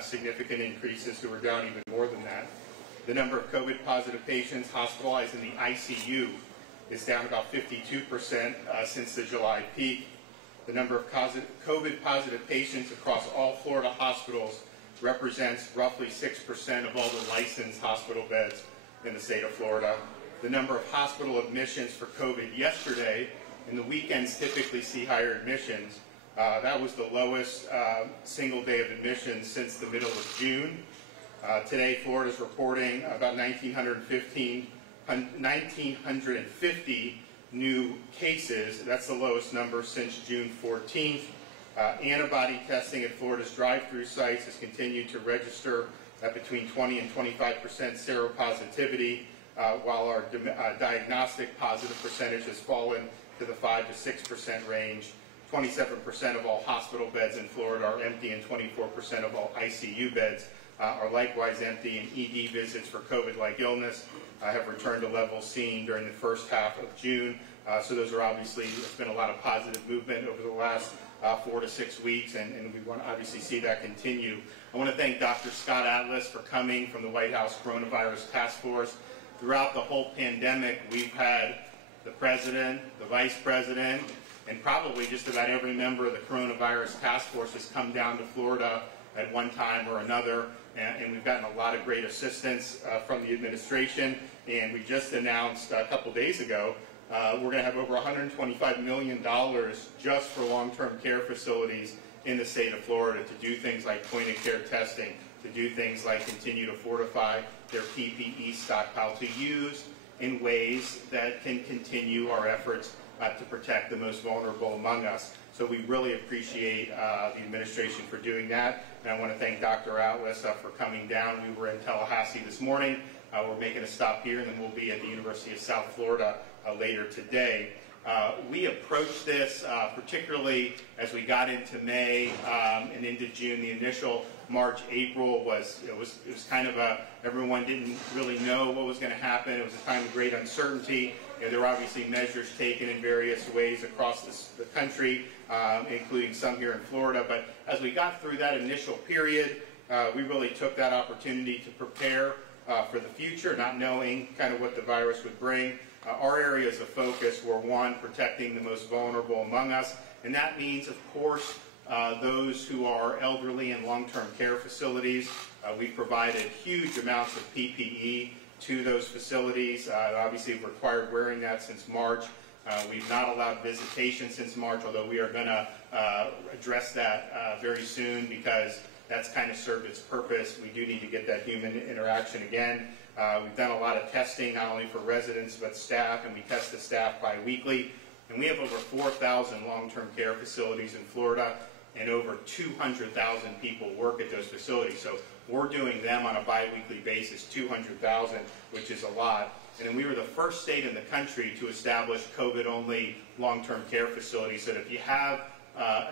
significant increases who are down even more than that. The number of COVID-positive patients hospitalized in the ICU is down about 52% since the July peak. The number of COVID-positive patients across all Florida hospitals represents roughly 6% of all the licensed hospital beds in the state of Florida. The number of hospital admissions for COVID yesterday, and the weekends typically see higher admissions, that was the lowest single day of admissions since the middle of June. Today, Florida is reporting about 1,950 new cases. That's the lowest number since June 14th. Antibody testing at Florida's drive-through sites has continued to register at between 20 and 25% seropositivity, while our diagnostic positive percentage has fallen to the 5 to 6% range. 27% of all hospital beds in Florida are empty, and 24% of all ICU beds are likewise empty, and ED visits for COVID-like illness have returned to levels seen during the first half of June. So those are obviously, there's been a lot of positive movement over the last 4 to 6 weeks, and we want to obviously see that continue. I want to thank Dr. Scott Atlas for coming from the White House Coronavirus Task Force. Throughout the whole pandemic, we've had the President, the Vice President, and probably just about every member of the Coronavirus Task Force has come down to Florida at one time or another, and we've gotten a lot of great assistance from the administration. And we just announced a couple days ago we're going to have over $125 million just for long-term care facilities in the state of Florida to do things like point-of-care testing, to do things like continue to fortify their PPE stockpile, to use in ways that can continue our efforts to protect the most vulnerable among us. So we really appreciate the administration for doing that. And I want to thank Dr. Atlas for coming down. We were in Tallahassee this morning. We're making a stop here, and then we'll be at the University of South Florida later today. We approached this particularly as we got into May and into June. The initial March, April was kind of everyone didn't really know what was going to happen. It was a time of great uncertainty. There were obviously measures taken in various ways across the country, including some here in Florida. But as we got through that initial period, we really took that opportunity to prepare for the future, not knowing kind of what the virus would bring. Our areas of focus were, one, protecting the most vulnerable among us, and that means, of course, those who are elderly in long-term care facilities. We've provided huge amounts of PPE to those facilities. Obviously, we've required wearing that since March. We've not allowed visitation since March, although we are going to address that very soon because that's kind of served its purpose. We do need to get that human interaction again. We've done a lot of testing, not only for residents but staff, and we test the staff bi-weekly. And we have over 4,000 long-term care facilities in Florida, and over 200,000 people work at those facilities. So we're doing them on a bi-weekly basis, 200,000, which is a lot. And then we were the first state in the country to establish COVID-only long-term care facilities, so that if you have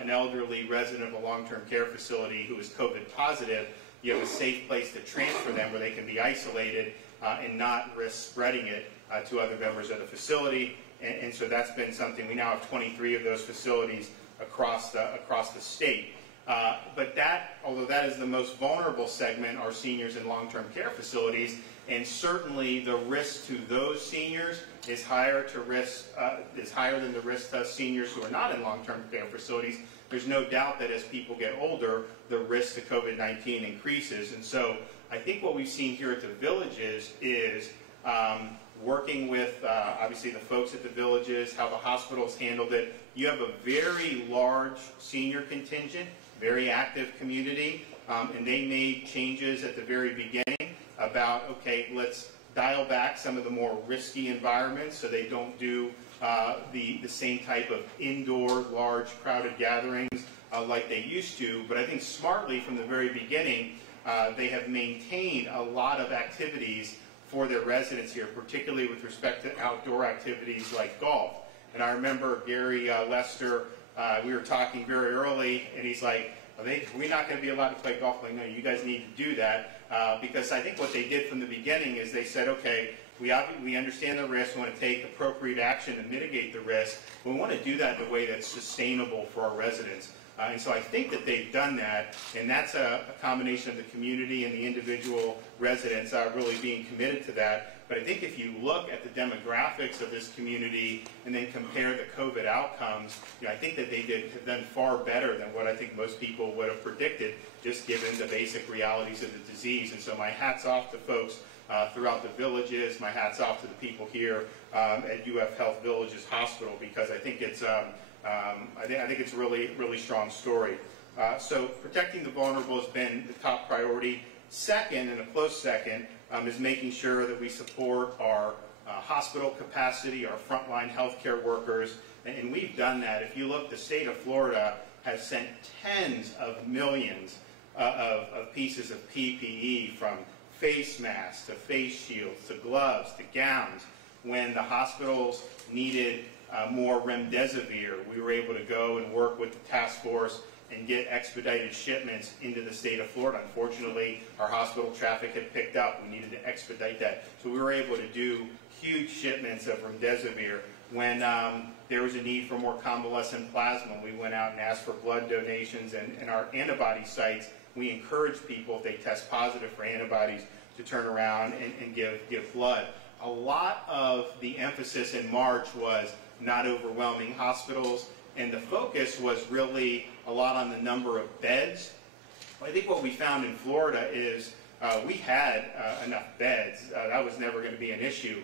an elderly resident of a long-term care facility who is COVID positive, you have a safe place to transfer them where they can be isolated and not risk spreading it to other members of the facility. And so that's been something. We now have 23 of those facilities across the state. But although that is the most vulnerable segment, are seniors in long-term care facilities, and certainly the risk to those seniors is higher than the risk to seniors who are not in long-term care facilities. There's no doubt that as people get older, the risk to COVID-19 increases. And so I think what we've seen here at the villages is working with obviously the folks at the villages, how the hospitals handled it. You have a very large senior contingent, very active community, and they made changes at the very beginning about, okay, let's dial back some of the more risky environments so they don't do the same type of indoor, large, crowded gatherings like they used to. But I think smartly from the very beginning, they have maintained a lot of activities for their residents here, particularly with respect to outdoor activities like golf. And I remember Gary Lester, we were talking very early, and he's like, we're not going to be allowed to play golf. I'm like, no, you guys need to do that. Because I think what they did from the beginning is they said, okay, we understand the risk, we want to take appropriate action to mitigate the risk, but we want to do that in a way that's sustainable for our residents. And so I think that they've done that, and that's a combination of the community and the individual residents really being committed to that. But I think if you look at the demographics of this community and then compare the COVID outcomes, I think that they have done far better than what I think most people would have predicted, just given the basic realities of the disease. And so my hat's off to folks throughout the villages. My hat's off to the people here at UF Health Villages Hospital, because I think it's I think it's a really strong story. So protecting the vulnerable has been the top priority. Second, and a close second, is making sure that we support our hospital capacity, our frontline healthcare workers, and we've done that. If you look, the state of Florida has sent tens of millions of pieces of PPE, from face masks to face shields to gloves to gowns. When the hospitals needed more remdesivir, we were able to go and work with the task force and get expedited shipments into the state of Florida. Unfortunately, our hospital traffic had picked up. We needed to expedite that. So we were able to do huge shipments of remdesivir. When there was a need for more convalescent plasma, we went out and asked for blood donations. And in our antibody sites, we encourage people, if they test positive for antibodies, to turn around and give blood. A lot of the emphasis in March was not overwhelming hospitals, and the focus was really a lot on the number of beds. I think what we found in Florida is we had enough beds. That was never going to be an issue.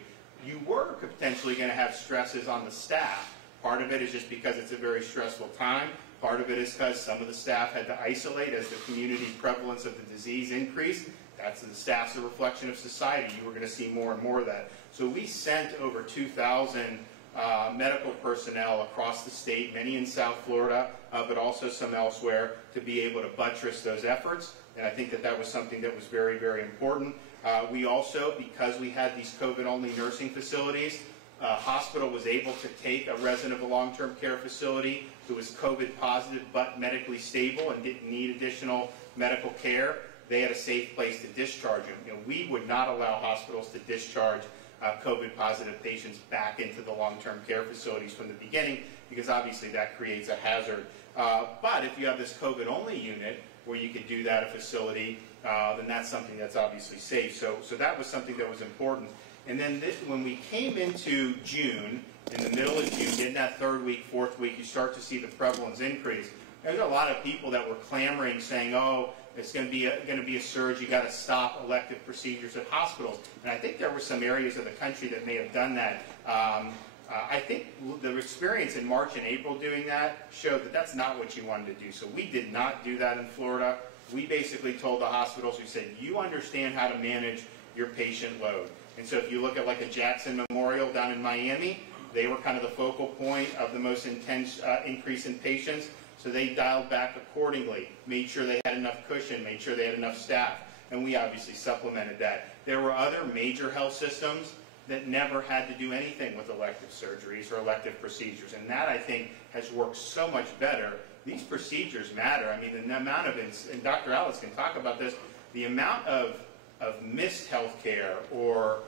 You were potentially going to have stresses on the staff. Part of it is just because it's a very stressful time. Part of it is because some of the staff had to isolate as the community prevalence of the disease increased. That's the staff's a reflection of society. You were going to see more and more of that. So we sent over 2,000 medical personnel across the state, many in South Florida, but also some elsewhere, to be able to buttress those efforts. And I think that that was something that was very, very important. We also, because we had these COVID-only nursing facilities, hospital was able to take a resident of a long-term care facility who was COVID positive but medically stable and didn't need additional medical care. They had a safe place to discharge them. We would not allow hospitals to discharge COVID-positive patients back into the long-term care facilities from the beginning, because obviously that creates a hazard. But if you have this COVID-only unit where you could do that at a facility, then that's something that's obviously safe. So that was something that was important. And then when we came into June, in the middle of June, in that third week, fourth week, you start to see the prevalence increase. There's a lot of people that were clamoring, saying, oh, it's going to be a surge. You got to stop elective procedures at hospitals. And I think there were some areas of the country that may have done that. I think the experience in March and April doing that showed that that's not what you wanted to do. So we did not do that in Florida. We basically told the hospitals, we said, you understand how to manage your patient load. And so if you look at like a Jackson Memorial down in Miami, they were kind of the focal point of the most intense increase in patients. So they dialed back accordingly, made sure they had enough cushion, made sure they had enough staff, and we obviously supplemented that. There were other major health systems that never had to do anything with elective surgeries or elective procedures, and that, I think, has worked so much better. These procedures matter. I mean, the amount of, and Dr. Alice can talk about this, the amount of missed health care or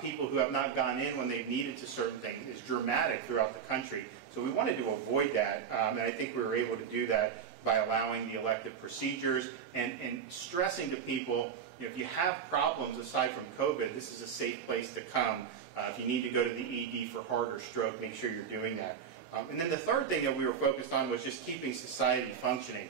people who have not gone in when they've needed to certain things is dramatic throughout the country. So we wanted to avoid that, and I think we were able to do that by allowing the elective procedures and stressing to people, if you have problems aside from COVID, this is a safe place to come. If you need to go to the ED for heart or stroke, make sure you're doing that. And then the third thing that we were focused on was just keeping society functioning.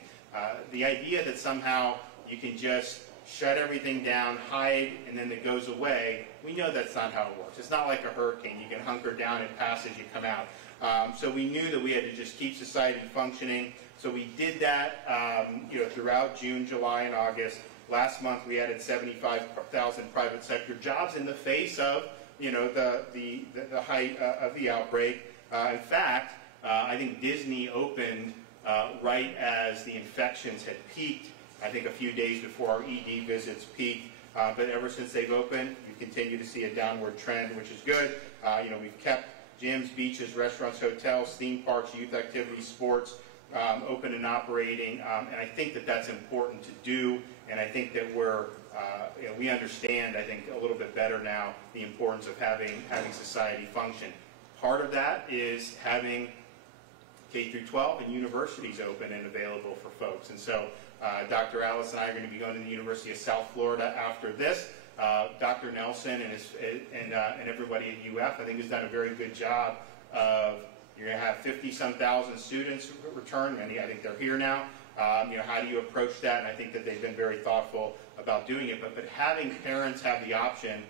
The idea that somehow you can just shut everything down, hide, and then it goes away, we know that's not how it works. It's not like a hurricane. You can hunker down and pass as you come out. So we knew that we had to just keep society functioning. So we did that throughout June, July, and August. Last month we added 75,000 private sector jobs in the face of the height of the outbreak. In fact, I think Disney opened right as the infections had peaked. I think a few days before our ED visits peaked. But ever since they've opened, we continue to see a downward trend, which is good. We've kept gyms, beaches, restaurants, hotels, theme parks, youth activities, sports open and operating, and I think that that's important to do, and I think that we understand, I think, a little bit better now the importance of having society function. Part of that is having K through 12 and universities open and available for folks. And so Dr. Alice and I are going to be going to the University of South Florida after this. Dr. Nelson and everybody at UF, I think, has done a very good job of, you're going to have 50-some thousand students return. Many, I think they're here now. You know, how do you approach that? And I think that they've been very thoughtful about doing it. But having parents have the option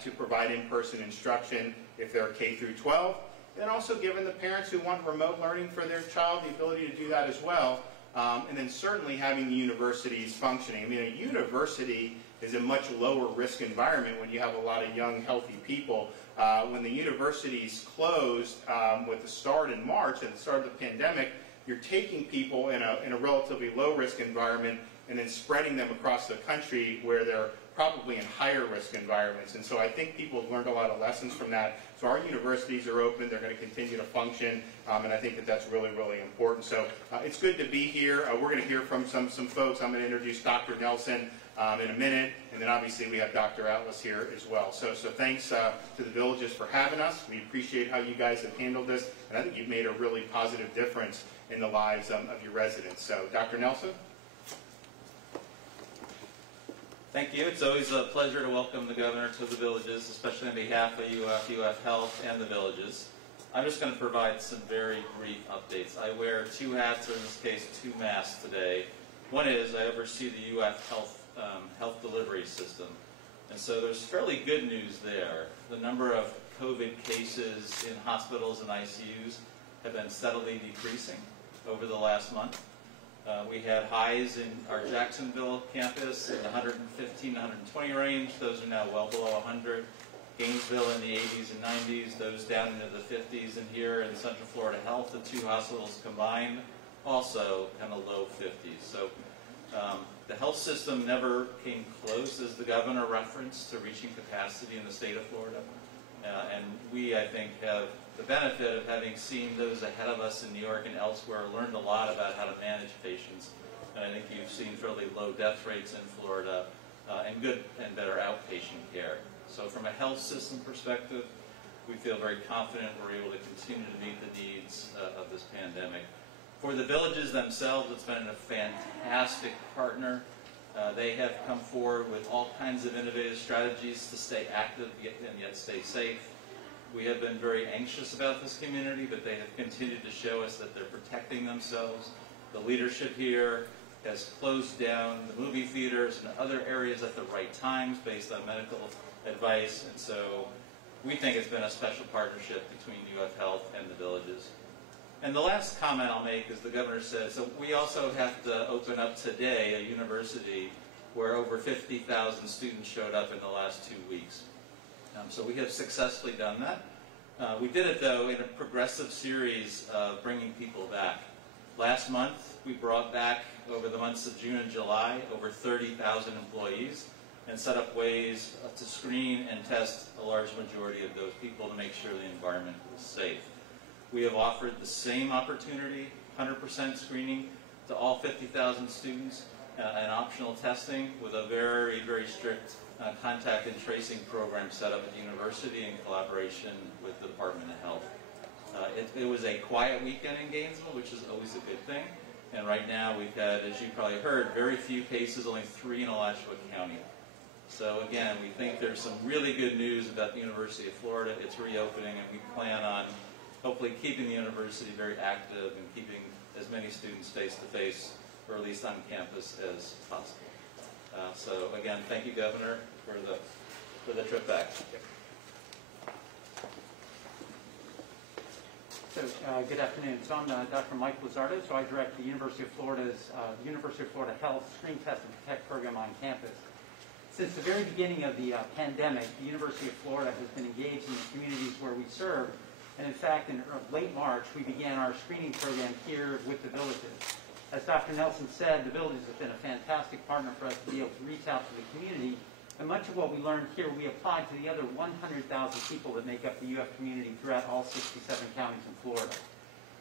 to provide in-person instruction if they're K through 12, then also giving the parents who want remote learning for their child the ability to do that as well. And then certainly having the universities functioning. I mean, a university is a much lower risk environment when you have a lot of young, healthy people. When the universities closed with the start in March, at the start of the pandemic, you're taking people in a relatively low risk environment and then spreading them across the country where they're probably in higher risk environments. And so I think people have learned a lot of lessons from that. So our universities are open, they're going to continue to function, and I think that that's really, really important. So it's good to be here. We're going to hear from some folks. I'm going to introduce Dr. Nelson in a minute, and then obviously we have Dr. Atlas here as well. So thanks to the villages for having us. We appreciate how you guys have handled this, and I think you've made a really positive difference in the lives of your residents. So Dr. Nelson? Thank you. It's always a pleasure to welcome the governor to the villages, especially on behalf of UF Health and the villages. I'm just going to provide some very brief updates. I wear two hats, or in this case, two masks today. One is I oversee the UF Health delivery system. And so there's fairly good news there. The number of COVID cases in hospitals and ICUs have been steadily decreasing over the last month. We had highs in our Jacksonville campus in the 115 to 120 range. Those are now well below 100. Gainesville in the 80s and 90s, those down into the 50s. And here in Central Florida Health, the two hospitals combined, also kind of low 50s. So the health system never came close, as the governor referenced, to reaching capacity in the state of Florida. And we, I think, have the benefit of having seen those ahead of us in New York and elsewhere, learned a lot about how to manage patients. And I think you've seen fairly low death rates in Florida and good and better outpatient care. So from a health system perspective, we feel very confident we're able to continue to meet the needs of this pandemic. For the villages themselves, it's been a fantastic partner. They have come forward with all kinds of innovative strategies to stay active and yet stay safe. We have been very anxious about this community, but they have continued to show us that they're protecting themselves. The leadership here has closed down the movie theaters and other areas at the right times based on medical advice, and so we think it's been a special partnership between UF Health and the villages. And the last comment I'll make is the governor said, so we also have to open up today a university where over 50,000 students showed up in the last 2 weeks. So we have successfully done that. We did it, though, in a progressive series of bringing people back. Last month, we brought back, over the months of June and July, over 30,000 employees and set up ways to screen and test a large majority of those people to make sure the environment was safe. We have offered the same opportunity, 100% screening, to all 50,000 students and optional testing with a very, very strict contact and tracing program set up at the university in collaboration with the Department of Health. It was a quiet weekend in Gainesville, which is always a good thing. And right now we've had, as you probably heard, very few cases, only 3 in Alachua County. So again, we think there's some really good news about the University of Florida. It's reopening, and we plan on hopefully keeping the university very active and keeping as many students face-to-face, or at least on campus, as possible. So again, thank you, Governor, for the trip back. So good afternoon. So I'm Dr. Mike Lizardo. So I direct the University of Florida's University of Florida Health Screen Test and Protect program on campus. Since the very beginning of the pandemic, the University of Florida has been engaged in the communities where we serve. And in fact, in late March, we began our screening program here with the villages. As Dr. Nelson said, the villages have been a fantastic partner for us to be able to reach out to the community. And much of what we learned here, we applied to the other 100,000 people that make up the UF community throughout all 67 counties in Florida.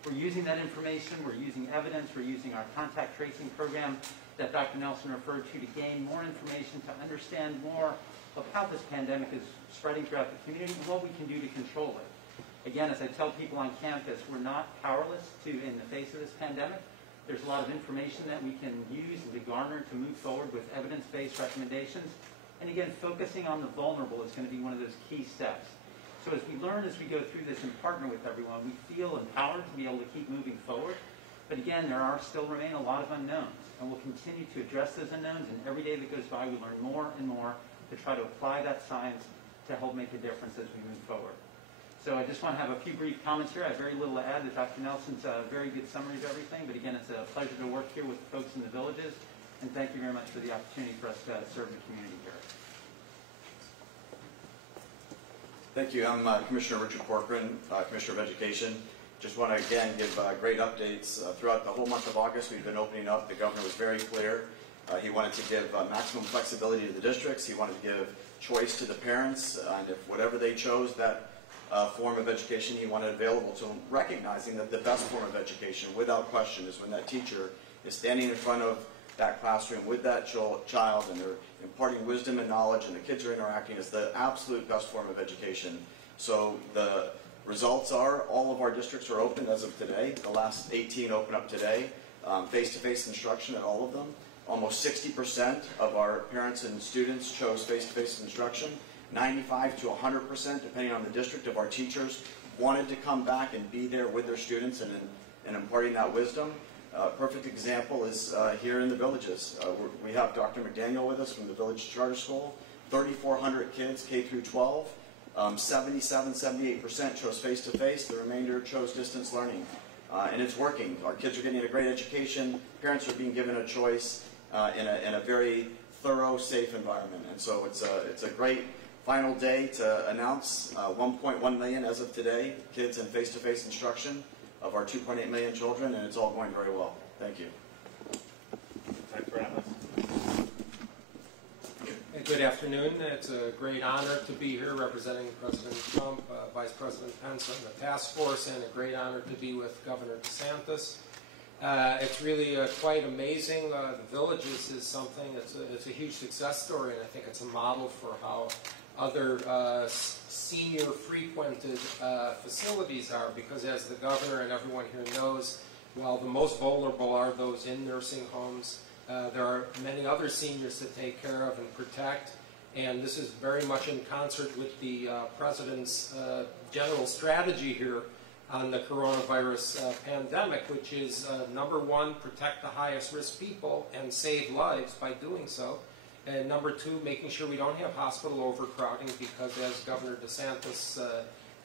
We're using that information, we're using evidence, we're using our contact tracing program that Dr. Nelson referred to gain more information, to understand more of how this pandemic is spreading throughout the community and what we can do to control it. Again, as I tell people on campus, we're not powerless in the face of this pandemic. There's a lot of information that we can use and be garnered to move forward with evidence-based recommendations. And again, focusing on the vulnerable is going to be one of those key steps. So as we learn, as we go through this and partner with everyone, we feel empowered to be able to keep moving forward. But again, there still remain a lot of unknowns. And we'll continue to address those unknowns. And every day that goes by, we learn more and more to try to apply that science to help make a difference as we move forward. So I just want to have a few brief comments here. I have very little to add to Dr. Nelson's very good summary of everything. But again, it's a pleasure to work here with the folks in the villages. And thank you very much for the opportunity for us to serve the community here. Thank you. I'm Commissioner Richard Corcoran, Commissioner of Education. Just want to again give great updates. Throughout the whole month of August, we've been opening up. The governor was very clear. He wanted to give maximum flexibility to the districts. He wanted to give choice to the parents, and if whatever they chose, that form of education he wanted available to them, recognizing that the best form of education, without question, is when that teacher is standing in front of that classroom with that child and they're imparting wisdom and knowledge and the kids are interacting. Is the absolute best form of education. So the results are all of our districts are open as of today. The last 18 open up today. Face-to-face instruction at all of them. Almost 60% of our parents and students chose face-to-face instruction. 95 to 100%, depending on the district, of our teachers wanted to come back and be there with their students and imparting that wisdom. Perfect example is here in the villages. We have Dr. McDaniel with us from the Village Charter School. 3,400 kids, K through 12. 78% chose face-to-face. The remainder chose distance learning. And it's working. Our kids are getting a great education. Parents are being given a choice in a very thorough, safe environment. And so it's a great final day to announce 1.1 million as of today kids in face-to-face instruction of our 2.8 million children, and it's all going very well. Thank you. Time for Atlas. Good afternoon. It's a great honor to be here representing President Trump, Vice President Pence and the task force, and a great honor to be with Governor DeSantis. It's really quite amazing. The Villages is something, it's a huge success story, and I think it's a model for how other senior-frequented facilities are, because as the governor and everyone here knows, while the most vulnerable are those in nursing homes, there are many other seniors to take care of and protect, and this is very much in concert with the President's general strategy here on the coronavirus pandemic, which is number one, protect the highest risk people and save lives by doing so. And number two, making sure we don't have hospital overcrowding, because as Governor DeSantis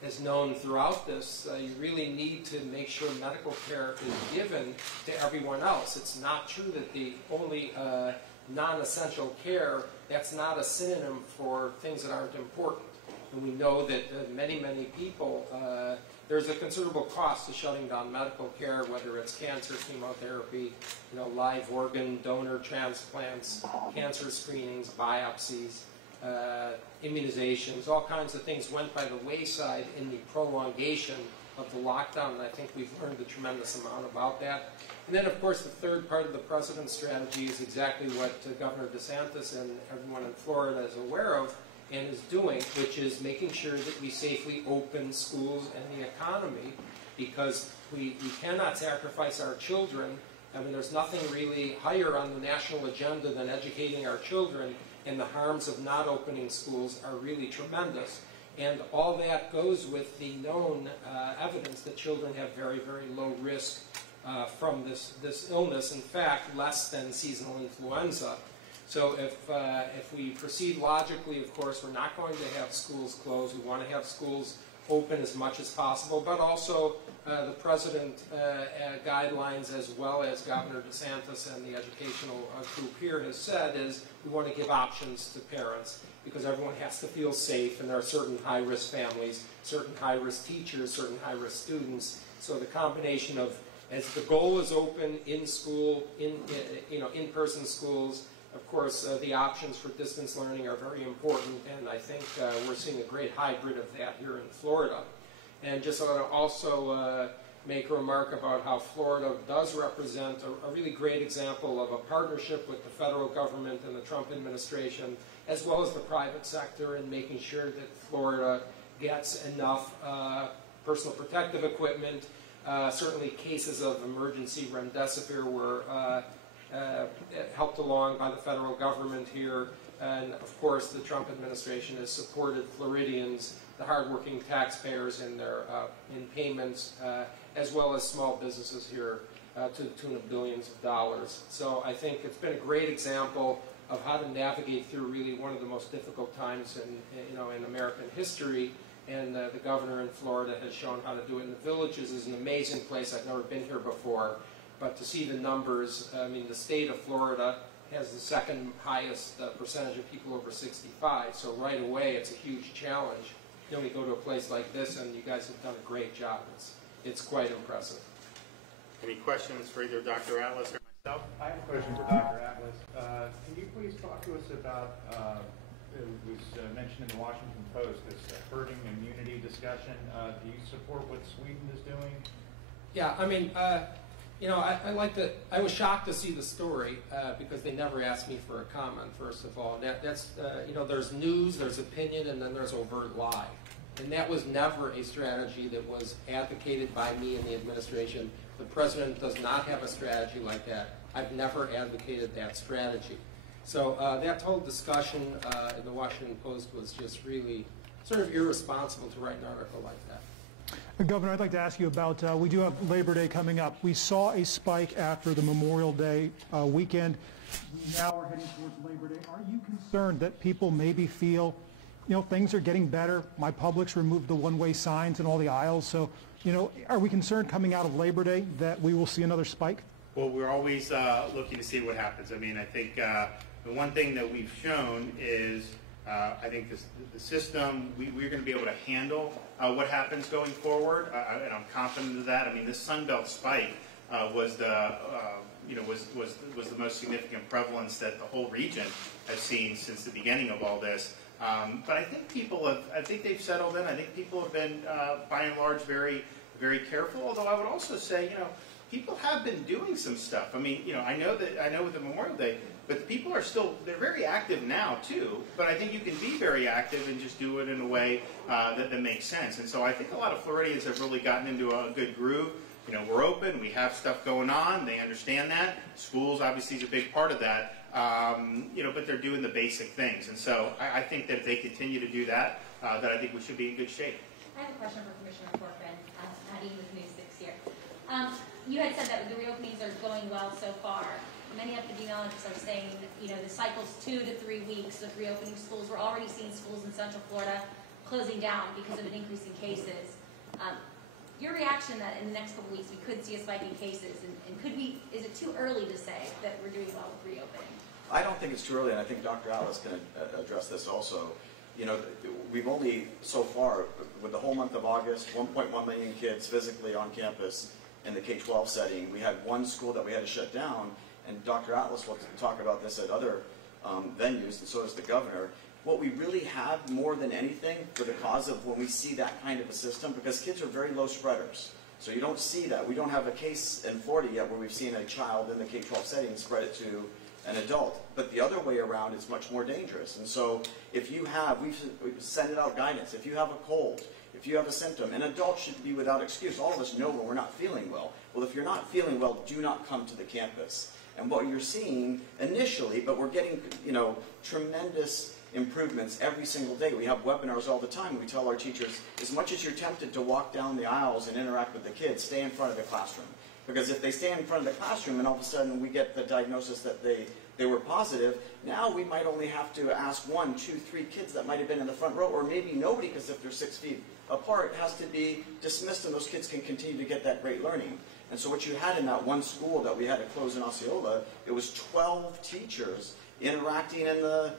has known throughout this, you really need to make sure medical care is given to everyone else. It's not true that the only non-essential care, that's not a synonym for things that aren't important. And we know that many, many people, there's a considerable cost to shutting down medical care, whether it's cancer, chemotherapy, live organ donor transplants, cancer screenings, biopsies, immunizations, all kinds of things went by the wayside in the prolongation of the lockdown, and I think we've learned a tremendous amount about that. And then, of course, the third part of the President's strategy is exactly what Governor DeSantis and everyone in Florida is aware of and is doing, which is making sure that we safely open schools and the economy, because we cannot sacrifice our children. I mean, there's nothing really higher on the national agenda than educating our children, and the harms of not opening schools are really tremendous. And all that goes with the known evidence that children have very, very low risk from this illness. In fact, less than seasonal influenza. So if we proceed logically, of course, we're not going to have schools closed. We want to have schools open as much as possible, but also the President guidelines, as well as Governor DeSantis and the educational group here has said, is we want to give options to parents, because everyone has to feel safe, and there are certain high-risk families, certain high-risk teachers, certain high-risk students. So the combination of, as the goal is open in school, in-person schools, of course, the options for distance learning are very important, and I think we're seeing a great hybrid of that here in Florida. And just want to also make a remark about how Florida does represent a really great example of a partnership with the federal government and the Trump administration, as well as the private sector, in making sure that Florida gets enough personal protective equipment. Certainly cases of emergency remdesivir were helped along by the federal government here. And of course, the Trump administration has supported Floridians, the hardworking taxpayers in their in payments, as well as small businesses here to the tune of billions of dollars. So I think it's been a great example of how to navigate through really one of the most difficult times in American history. And the governor in Florida has shown how to do it. And the Villages is an amazing place. I've never been here before, but to see the numbers, I mean, the state of Florida has the second highest percentage of people over 65. So right away, it's a huge challenge. Then we go to a place like this, and you guys have done a great job. It's quite impressive. Any questions for either Dr. Atlas or myself? I have a question for Dr. Atlas. Can you please talk to us about, it was mentioned in the Washington Post, this herding immunity discussion. Do you support what Sweden is doing? Yeah, I mean, I was shocked to see the story because they never asked me for a comment, first of all. That's there's news, there's opinion, and then there's overt lie. And that was never a strategy that was advocated by me and the administration. The president does not have a strategy like that. I've never advocated that strategy. So that whole discussion in the Washington Post was just really sort of irresponsible to write an article like that. Governor, I'd like to ask you about, we do have Labor Day coming up. We saw a spike after the Memorial Day weekend. We now are heading towards Labor Day. Are you concerned that people maybe feel, things are getting better? My Publix removed the one-way signs in all the aisles. So, are we concerned coming out of Labor Day that we will see another spike? Well, we're always looking to see what happens. I mean, I think the one thing that we've shown is I think the system, we're going to be able to handle what happens going forward, and I'm confident of that. I mean, this Sun Belt spike was the was the most significant prevalence that the whole region has seen since the beginning of all this. But I think they've settled in. I think people have been, by and large, very, very careful. Although I would also say, people have been doing some stuff. I mean, I know with the Memorial Day, but the people are they're very active now too. But I think you can be very active and just do it in a way that makes sense. And so I think a lot of Floridians have really gotten into a good groove. We're open, we have stuff going on, they understand that. Schools obviously is a big part of that. But they're doing the basic things. And so I think that if they continue to do that, that I think we should be in good shape. I have a question for Commissioner Corcoran, Patty with News 6 here. You had said that the reopenings are going well so far. Many epidemiologists are saying, the cycle's 2 to 3 weeks with reopening schools. We're already seeing schools in Central Florida closing down because of an increase in cases. Your reaction that in the next couple weeks we could see a spike in cases, and is it too early to say that we're doing well with reopening? I don't think it's too early, and I think Dr. Atlas can address this also. We've only, so far, with the whole month of August, 1.1 million kids physically on campus in the K-12 setting. We had one school that we had to shut down, and Dr. Atlas will talk about this at other venues, and so does the governor. What we really have more than anything for the cause of when we see that kind of a system, because kids are very low spreaders. So you don't see that. We don't have a case in Florida yet where we've seen a child in the K-12 setting spread it to an adult. But the other way around is much more dangerous. And so if you have, we've sent out guidance, if you have a cold, if you have a symptom, an adult should be without excuse. All of us know when we're not feeling well. Well, if you're not feeling well, do not come to the campus. And what you're seeing initially, but we're getting, tremendous improvements every single day. We have webinars all the time. We tell our teachers, as much as you're tempted to walk down the aisles and interact with the kids, stay in front of the classroom. Because if they stand in front of the classroom and all of a sudden we get the diagnosis that they were positive, now we might only have to ask 1, 2, 3 kids that might have been in the front row, or maybe nobody, because if they're 6 feet apart, has to be dismissed, and those kids can continue to get that great learning. And so what you had in that one school that we had to close in Osceola, it was 12 teachers interacting in the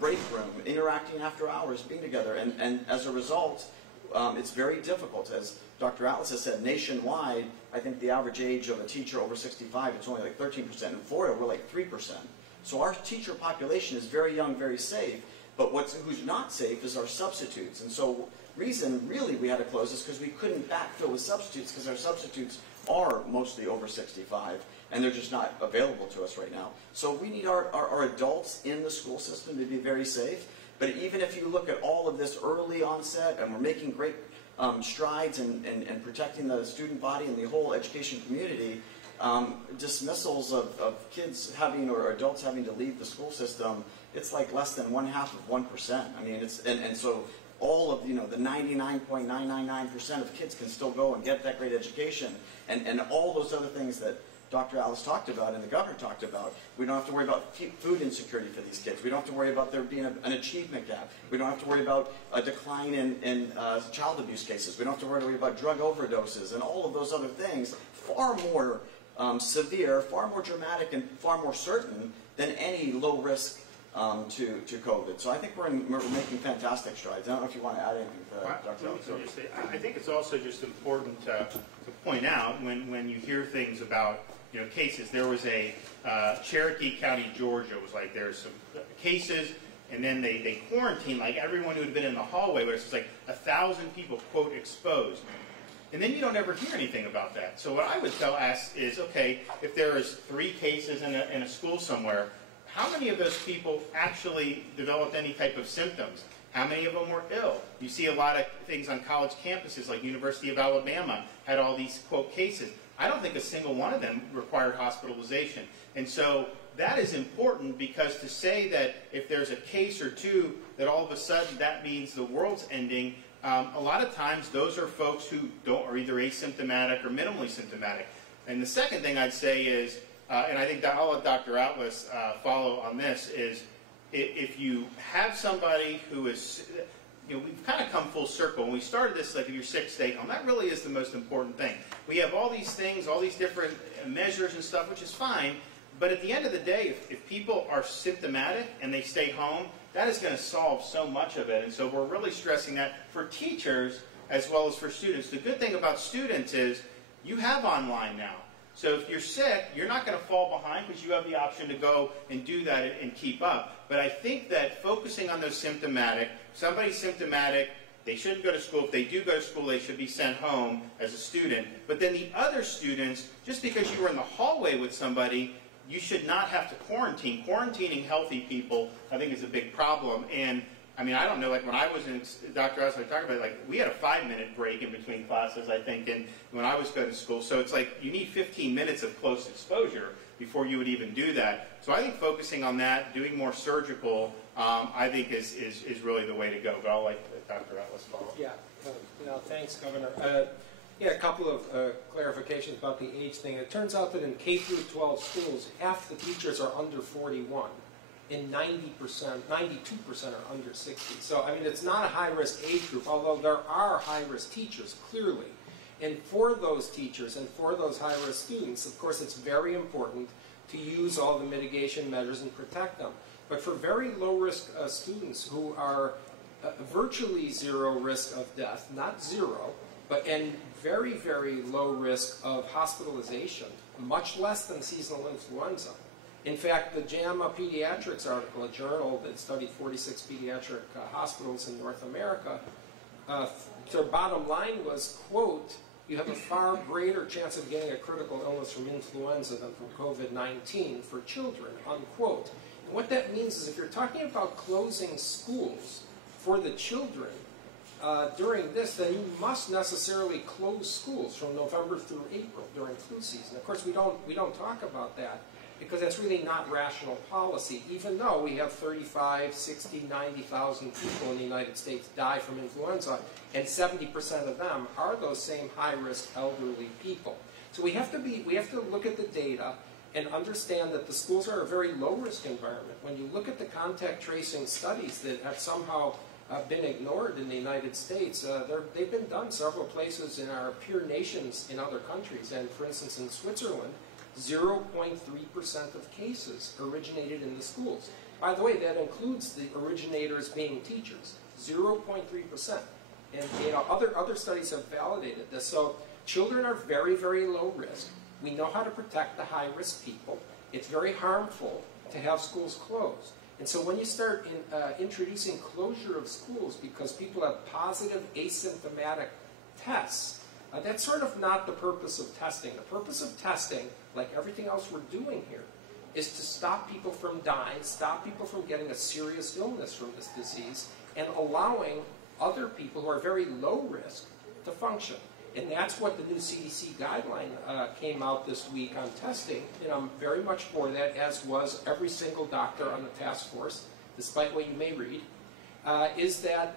break room, interacting after hours, being together. And as a result, it's very difficult. As Dr. Atlas has said, nationwide, I think the average age of a teacher over 65, it's only like 13%. In Florida, we're like 3%. So our teacher population is very young, very safe. But who's not safe is our substitutes. And so reason really we had to close is because we couldn't backfill with substitutes, because our substitutes are mostly over 65, and they're just not available to us right now. So we need our adults in the school system to be very safe. But even if you look at all of this early onset, and we're making great strides in protecting the student body and the whole education community, dismissals of kids having or adults having to leave the school system, it's like less than 0.5%. I mean, it's and so all of the 99.999% of kids can still go and get that great education, and all those other things that Dr. Alice talked about and the governor talked about. We don't have to worry about food insecurity for these kids. We don't have to worry about there being an achievement gap. We don't have to worry about a decline in child abuse cases. We don't have to worry about drug overdoses and all of those other things, far more severe, far more dramatic, and far more certain than any low risk to COVID. So I think we're making fantastic strides. I don't know if you want to add anything to that, Dr. Alice. I think it's also just important to point out when you hear things about cases. There was a Cherokee County, Georgia, was like there's some cases, and then they quarantined like everyone who had been in the hallway, where it's like 1,000 people, quote, exposed. And then you don't ever hear anything about that. So what I would ask is, okay, if there is 3 cases in a school somewhere, how many of those people actually developed any type of symptoms? How many of them were ill? You see a lot of things on college campuses, like University of Alabama had all these, quote, cases. I don't think a single one of them required hospitalization. And so that is important, because to say that if there's a case or 2, that all of a sudden that means the world's ending, a lot of times those are folks who are either asymptomatic or minimally symptomatic. And the second thing I'd say is, and I think I'll let Dr. Atlas follow on this, is if you have somebody who is, we've kind of come full circle. When we started this, like if you're sick, stay home. That really is the most important thing. We have all these things, all these different measures and stuff, which is fine. But at the end of the day, if people are symptomatic and they stay home, that is going to solve so much of it. And so we're really stressing that for teachers as well as for students. The good thing about students is you have online now. So if you're sick, you're not going to fall behind, because you have the option to go and do that and keep up. But I think that focusing on those symptomatic, if somebody's symptomatic, they shouldn't go to school. If they do go to school, they should be sent home as a student. But then the other students, just because you were in the hallway with somebody, you should not have to quarantine. Quarantining healthy people, I think, is a big problem. And I mean, I don't know, like when I was in, Dr. Alice, I talked about, like, we had a 5-minute break in between classes, I think, and when I was going to school. So it's like you need 15 minutes of close exposure before you would even do that. So I think focusing on that, doing more surgical, I think is really the way to go. But I'll let Dr. Atlas follow. Yeah, thanks, Governor. Yeah, a couple of clarifications about the age thing. It turns out that in K through 12 schools, half the teachers are under 41. And 92% are under 60. So, I mean, it's not a high-risk age group, although there are high-risk teachers, clearly. And for those teachers and for those high-risk students, of course, it's very important to use all the mitigation measures and protect them. But for very low-risk students who are virtually 0 risk of death, not 0, and very, very low risk of hospitalization, much less than seasonal influenza. In fact, the JAMA Pediatrics article, a journal that studied 46 pediatric hospitals in North America, their bottom line was, quote, you have a far greater chance of getting a critical illness from influenza than from COVID-19 for children, unquote. And what that means is if you're talking about closing schools for the children during this, then you must necessarily close schools from November through April during flu season. Of course, we don't talk about that, because that's really not rational policy, even though we have 35, 60, 90,000 people in the United States die from influenza, and 70% of them are those same high-risk elderly people. So we have to look at the data and understand that the schools are a very low-risk environment. When you look at the contact tracing studies that have somehow been ignored in the United States, they've been done several places in our peer nations in other countries, and for instance in Switzerland, 0.3% of cases originated in the schools. By the way, that includes the originators being teachers, 0.3%. And other studies have validated this. So children are very, very low risk. We know how to protect the high-risk people. It's very harmful to have schools closed. And so when you start introducing closure of schools because people have positive asymptomatic tests, that's sort of not the purpose of testing. The purpose of testing, like everything else we're doing here, is to stop people from dying, stop people from getting a serious illness from this disease, and allowing other people who are very low risk to function. And that's what the new CDC guideline came out this week on testing, and I'm very much for that, as was every single doctor on the task force, despite what you may read, is that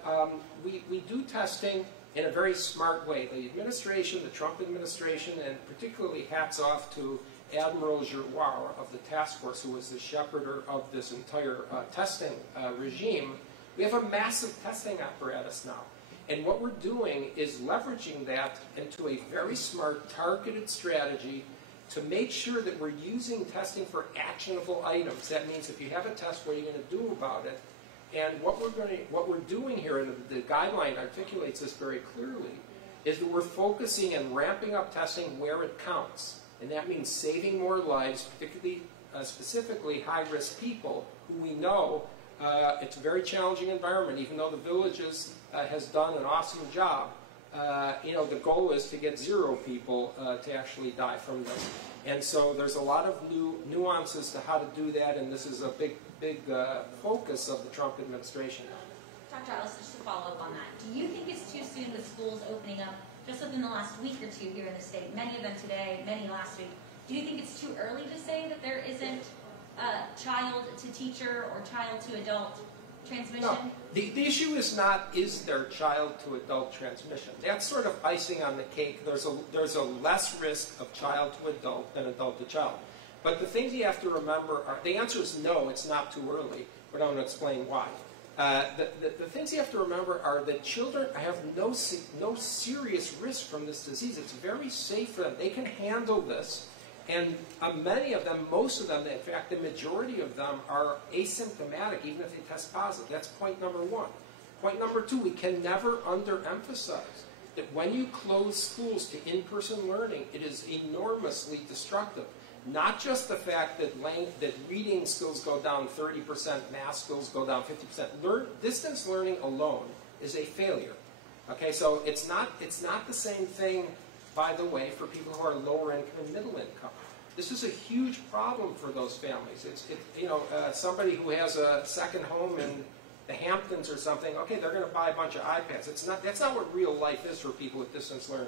we do testing in a very smart way. The administration, the Trump administration, and particularly hats off to Admiral Giroir of the task force, who was the shepherder of this entire testing regime. We have a massive testing apparatus now. And what we're doing is leveraging that into a very smart, targeted strategy to make sure that we're using testing for actionable items. That means if you have a test, what are you going to do about it? And what we're doing here, and the guideline articulates this very clearly, is that we're focusing and ramping up testing where it counts. And that means saving more lives, particularly, specifically high-risk people who we know it's a very challenging environment. Even though the Villages has done an awesome job, the goal is to get 0 people to actually die from this. And so there's a lot of nuances to how to do that, and this is a big focus of the Trump administration. Dr. Ellis, just to follow up on that, do you think it's too soon with schools opening up just within the last week or two here in the state, many of them today, many last week? Do you think it's too early to say that there isn't child to teacher or child to adult transmission? No, the issue is not, is there child to adult transmission? That's sort of icing on the cake. There's a less risk of child to adult than adult to child. But the things you have to remember are, the answer is no, it's not too early, but I'm going to explain why. The things you have to remember are that children have no serious risk from this disease. It's very safe for them. They can handle this. And many of them, most of them, in fact, the majority of them are asymptomatic, even if they test positive. That's point number 1. Point number 2, we can never underemphasize that when you close schools to in-person learning, it is enormously destructive. Not just the fact that reading skills go down 30%, math skills go down 50%. Distance learning alone is a failure. Okay, so it's not the same thing, by the way, for people who are lower income and middle income. This is a huge problem for those families. Somebody who has a second home in the Hamptons or something, okay, they're going to buy a bunch of iPads. That's not what real life is for people with distance learning.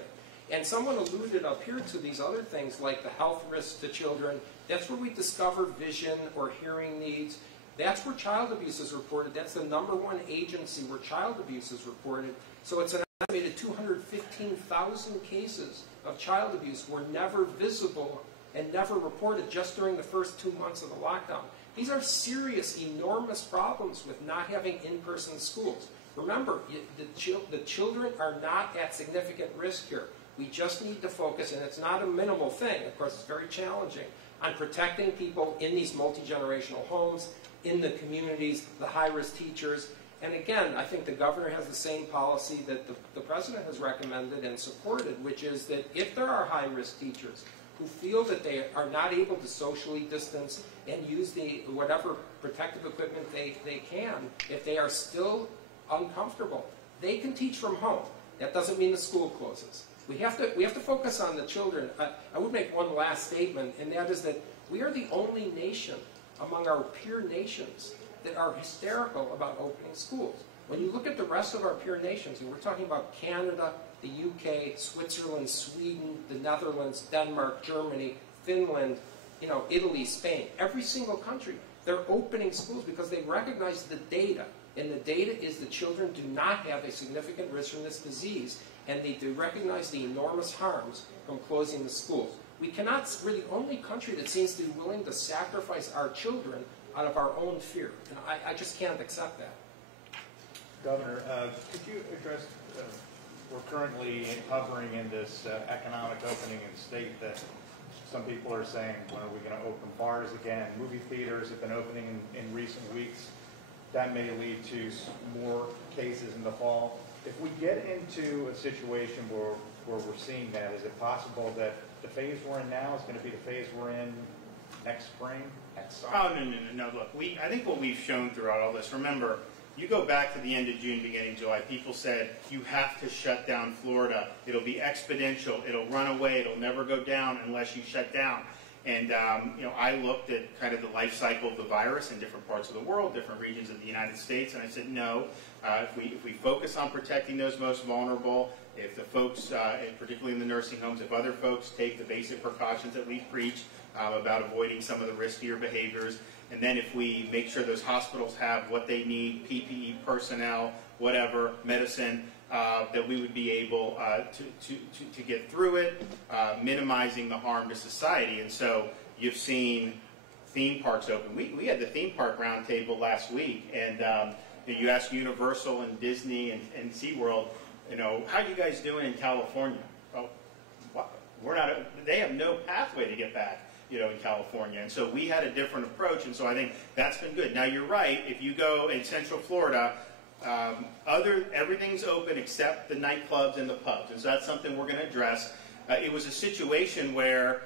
And someone alluded up here to these other things like the health risks to children. That's where we discover vision or hearing needs. That's where child abuse is reported. That's the #1 agency where child abuse is reported. So it's an estimated 215,000 cases of child abuse were never visible and never reported just during the first 2 months of the lockdown. These are serious, enormous problems with not having in-person schools. Remember, the children are not at significant risk here. We just need to focus, and it's not a minimal thing, of course it's very challenging, on protecting people in these multi-generational homes, in the communities, the high-risk teachers. And again, I think the governor has the same policy that the president has recommended and supported, which is that if there are high-risk teachers who feel that they are not able to socially distance and use whatever protective equipment they can, if they are still uncomfortable, they can teach from home. That doesn't mean the school closes. We have to focus on the children. I would make one last statement, and that is that we are the only nation among our peer nations that are hysterical about opening schools. When you look at the rest of our peer nations, and we're talking about Canada, the UK, Switzerland, Sweden, the Netherlands, Denmark, Germany, Finland, Italy, Spain, every single country, they're opening schools because they recognize the data. And the data is that children do not have a significant risk from this disease, and they do recognize the enormous harms from closing the schools. We're the only country that seems to be willing to sacrifice our children out of our own fear. And I just can't accept that. Governor, could you address, we're currently hovering in this economic opening in the state that some people are saying, when are we going to open bars again? Movie theaters have been opening in recent weeks. That may lead to more cases in the fall. If we get into a situation where we're seeing that, is it possible that the phase we're in now is going to be the phase we're in next spring, next summer? Oh, no. Look, I think what we've shown throughout all this, remember, you go back to the end of June, beginning of July, people said, you have to shut down Florida. It'll be exponential. It'll run away. It'll never go down unless you shut down. And I looked at kind of the life cycle of the virus in different parts of the world, different regions of the United States, and I said, no, if we focus on protecting those most vulnerable, if the folks, particularly in the nursing homes, if other folks take the basic precautions that we preach about avoiding some of the riskier behaviors, and then if we make sure those hospitals have what they need, PPE, personnel, whatever, medicine, that we would be able to get through it, minimizing the harm to society. And so you've seen theme parks open. We had the theme park roundtable last week, and you ask Universal and Disney and SeaWorld, how you guys doing in California? Oh, we're not. They have no pathway to get back, in California. And so we had a different approach, and so I think that's been good. Now you're right. If you go in Central Florida, everything's open except the nightclubs and the pubs, and so that's something we're going to address. It was a situation where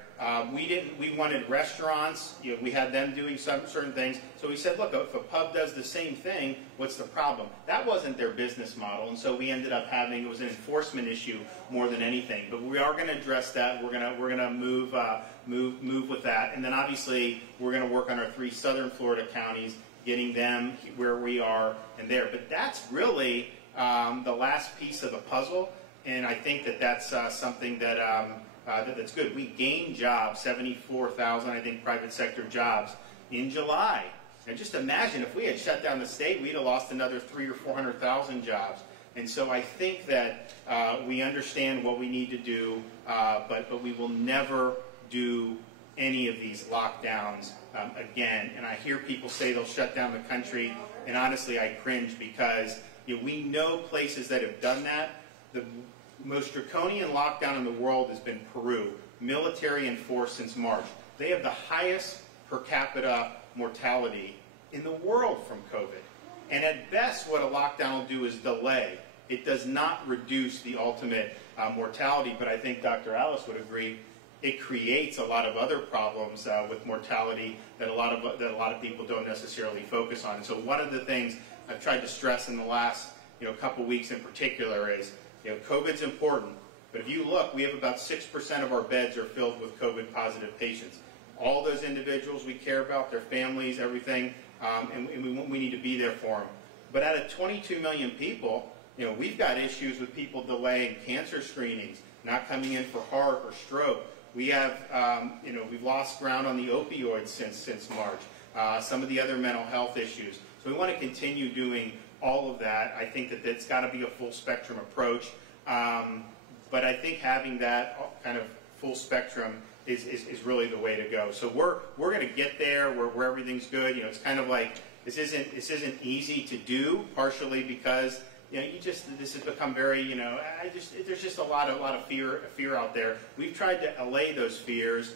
we wanted restaurants, we had them doing some certain things, so we said, look, if a pub does the same thing, what's the problem? That wasn't their business model, and so we ended up having, it was an enforcement issue more than anything, but we are going to address that. We're going to move with that, and then obviously we're going to work on our 3 southern Florida counties, getting them where we are and there. But that's really the last piece of the puzzle, and I think that that's something that that's good. We gained jobs, 74,000, I think, private sector jobs in July. And just imagine if we had shut down the state, we'd have lost another 300,000 or 400,000 jobs. And so I think that we understand what we need to do, but we will never do any of these lockdowns again. And I hear people say they'll shut down the country, and honestly I cringe, because we know places that have done that. The most draconian lockdown in the world has been Peru, military enforced since March. They have the highest per capita mortality in the world from COVID. And at best what a lockdown will do is delay. It does not reduce the ultimate mortality, but I think Dr. Alice would agree, it creates a lot of other problems with mortality that a lot of people don't necessarily focus on. And so one of the things I've tried to stress in the last couple weeks in particular is, COVID's important, but if you look, we have about 6% of our beds are filled with COVID positive patients. All those individuals we care about, their families, everything, and we need to be there for them. But out of 22 million people, we've got issues with people delaying cancer screenings, not coming in for heart or stroke. We have, we've lost ground on the opioids since March, some of the other mental health issues. So we want to continue doing all of that. I think that it's got to be a full spectrum approach. But I think having that kind of full spectrum is really the way to go. So we're going to get there where everything's good. It's kind of like this isn't easy to do, partially because this has become very, there's just a lot of fear out there. We've tried to allay those fears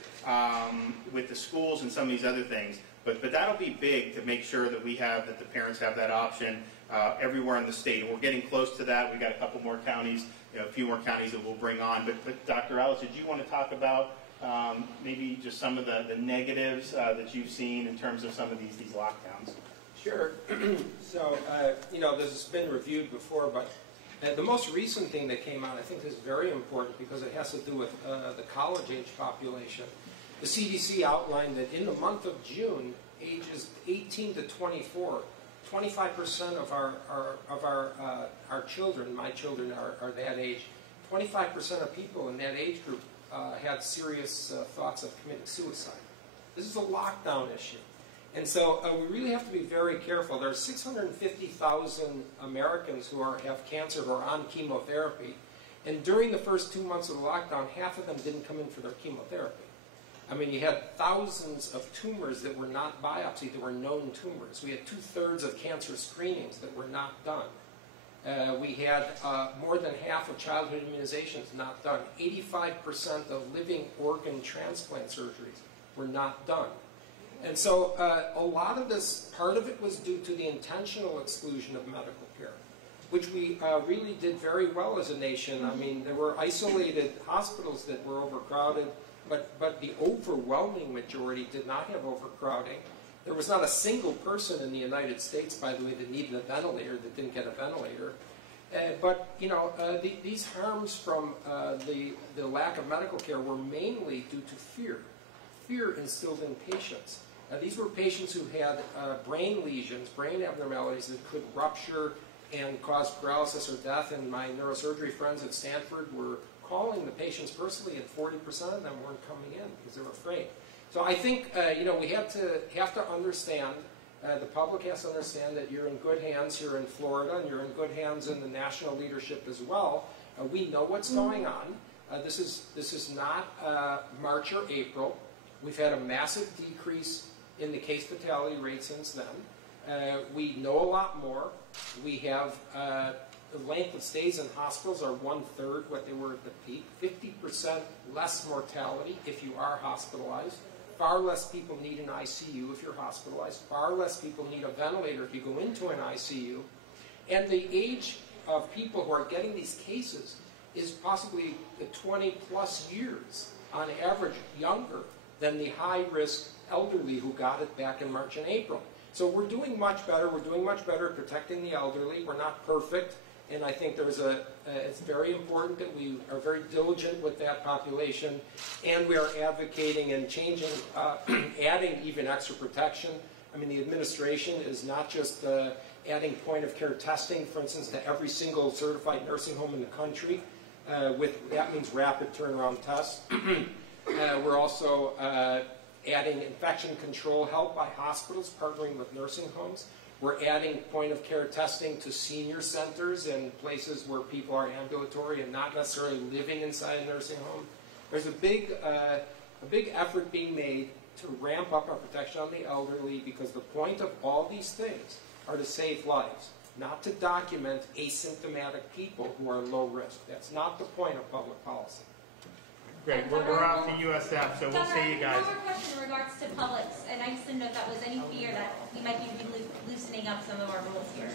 with the schools and some of these other things, but that'll be big to make sure that the parents have that option everywhere in the state. And we're getting close to that. We've got a couple more counties, a few more counties that we'll bring on. But Dr. Alice, did you want to talk about maybe just some of the negatives that you've seen in terms of some of these lockdowns? Sure. So, this has been reviewed before, but the most recent thing that came out I think is very important because it has to do with the college-age population. The CDC outlined that in the month of June, ages 18 to 24, 25% of our children, my children are that age, 25% of people in that age group had serious thoughts of committing suicide. This is a lockdown issue. And so we really have to be very careful. There are 650,000 Americans who have cancer who are on chemotherapy. And during the first 2 months of the lockdown, half of them didn't come in for their chemotherapy. I mean, you had thousands of tumors that were not biopsied, that were known tumors. We had 2/3 of cancer screenings that were not done. We had more than half of childhood immunizations not done. 85% of living organ transplant surgeries were not done. And so a lot of this, part of it was due to the intentional exclusion of medical care, which we really did very well as a nation. I mean, there were isolated hospitals that were overcrowded, but the overwhelming majority did not have overcrowding. There was not a single person in the United States, by the way, that needed a ventilator that didn't get a ventilator. These harms from the lack of medical care were mainly due to fear. fear instilled in patients. These were patients who had brain lesions, brain abnormalities that could rupture and cause paralysis or death, and my neurosurgery friends at Stanford were calling the patients personally, and 40% of them weren't coming in because they were afraid. So I think we have to understand, the public has to understand that you're in good hands here in Florida, and you're in good hands in the national leadership as well. We know what's going on. This is not March or April. We've had a massive decrease in the case fatality rate since then. We know a lot more. We have the length of stays in hospitals are 1/3 what they were at the peak. 50% less mortality if you are hospitalized. Far less people need an ICU if you're hospitalized. Far less people need a ventilator if you go into an ICU. And the age of people who are getting these cases is possibly 20+ years, on average, younger than the high-risk elderly who got it back in March and April. So we're doing much better. We're doing much better at protecting the elderly. We're not perfect, and I think it's very important that we are very diligent with that population, and we are advocating and changing, adding even extra protection. I mean, the administration is not just adding point-of-care testing, for instance, to every single certified nursing home in the country. That means rapid turnaround tests. We're also adding infection control help by hospitals, partnering with nursing homes. We're adding point-of-care testing to senior centers and places where people are ambulatory and not necessarily living inside a nursing home. There's a big effort being made to ramp up our protection on the elderly, because the point of all these things are to save lives, not to document asymptomatic people who are low risk. That's not the point of public policy. Great. We're off to USF, so we'll see you guys. One more question in regards to Publix, and I just didn't know if that was any fear that we might be loosening up some of our rules here.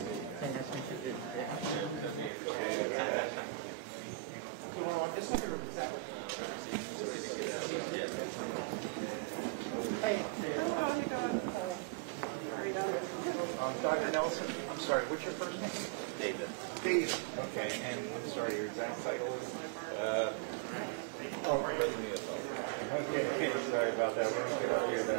Dr. Nelson, I'm sorry, what's your first name? David. David. Okay, and I'm sorry, your exact title is? Okay, sorry about that. We're going to get up here that